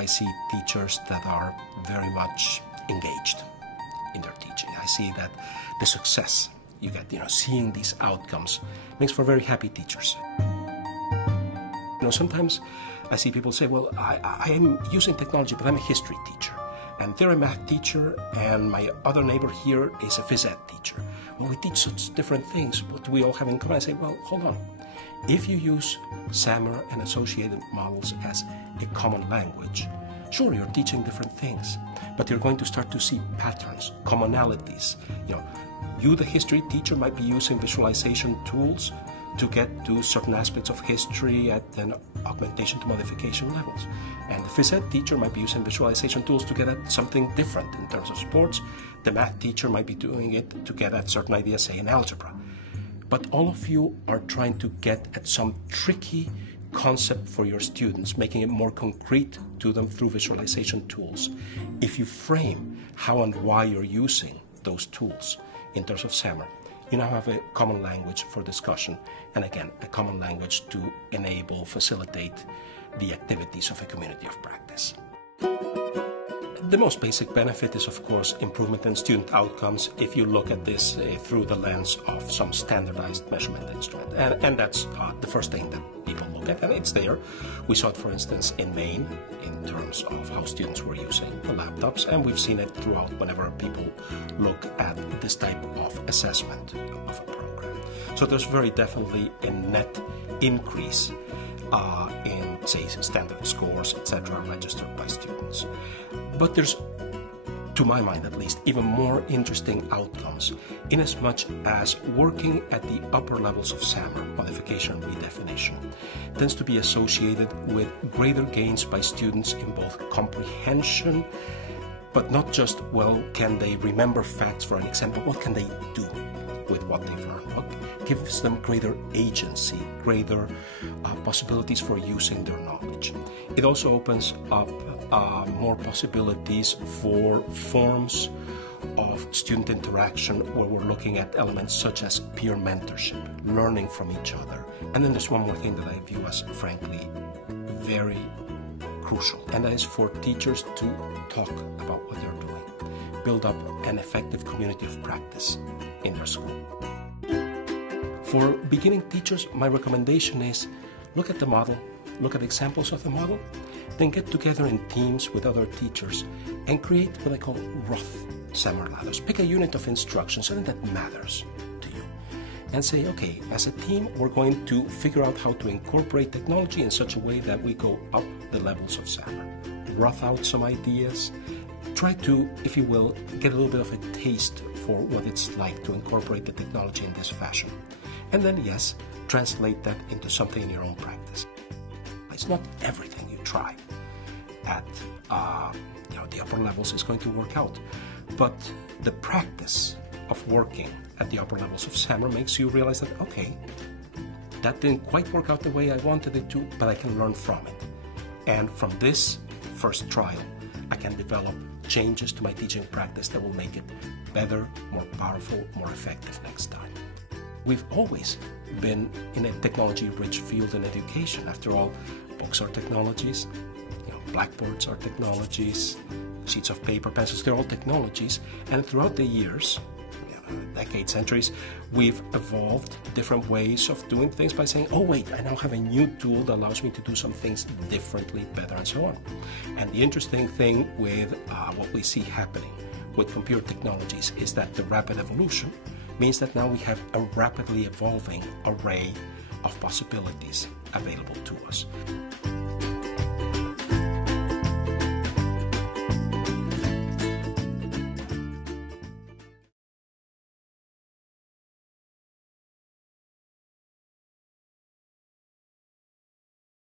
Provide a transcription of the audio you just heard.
I see teachers that are very much engaged in their teaching. I see that the success you get, seeing these outcomes makes for very happy teachers. Sometimes I see people say, well, I am using technology, but I'm a history teacher. And they're a math teacher, and my other neighbor here is a phys ed teacher. Well, we teach such different things. What do we all have in common? I say, well, hold on. If you use SAMR and associated models as a common language, sure, you're teaching different things, but you're going to start to see patterns, commonalities. You, the history teacher, might be using visualization tools to get to certain aspects of history at an augmentation to modification levels. And the phys ed teacher might be using visualization tools to get at something different in terms of sports. The math teacher might be doing it to get at certain ideas, say, in algebra. But all of you are trying to get at some tricky concept for your students, making it more concrete to them through visualization tools. If you frame how and why you're using those tools in terms of SAMR, you now have a common language for discussion, and again, a common language to enable, facilitate the activities of a community of practice. The most basic benefit is, of course, improvement in student outcomes if you look at this through the lens of some standardized measurement instrument. And that's the first thing that people look at, and it's there. We saw it, for instance, in Maine in terms of how students were using the laptops, and we've seen it throughout whenever people look at this type of assessment of a program. So there's very definitely a net increase in, say, standard scores, etc., registered by students. But there's, to my mind at least, even more interesting outcomes inasmuch as working at the upper levels of SAMR, modification and redefinition, tends to be associated with greater gains by students in both comprehension, but not just, well, can they remember facts for an exam, but what can they do with what they've learned? What gives them greater agency, greater possibilities for using their knowledge. It also opens up more possibilities for forms of student interaction where we're looking at elements such as peer mentorship, learning from each other. And then there's one more thing that I view as, frankly, very crucial, and that is for teachers to talk about what they're doing, build up an effective community of practice in their school. For beginning teachers, my recommendation is look at the model, look at examples of the model, then get together in teams with other teachers and create what I call rough SAMR ladders. Pick a unit of instruction, something that matters to you, and say, okay, as a team, we're going to figure out how to incorporate technology in such a way that we go up the levels of SAMR. Rough out some ideas, try to, if you will, get a little bit of a taste for what it's like to incorporate the technology in this fashion. And then, yes, translate that into something in your own practice. It's not everything you try at the upper levels is going to work out, but the practice of working at the upper levels of SAMR makes you realize that, okay, that didn't quite work out the way I wanted it to, but I can learn from it. And from this first trial, I can develop changes to my teaching practice that will make it better, more powerful, more effective next time. We've always been in a technology-rich field in education. After all, books are technologies, blackboards are technologies, sheets of paper, pencils, they're all technologies. And throughout the years, decades, centuries, we've evolved different ways of doing things by saying, oh wait, I now have a new tool that allows me to do some things differently, better, and so on. And the interesting thing with what we see happening with computer technologies is that the rapid evolution means that now we have a rapidly evolving array of possibilities available to us.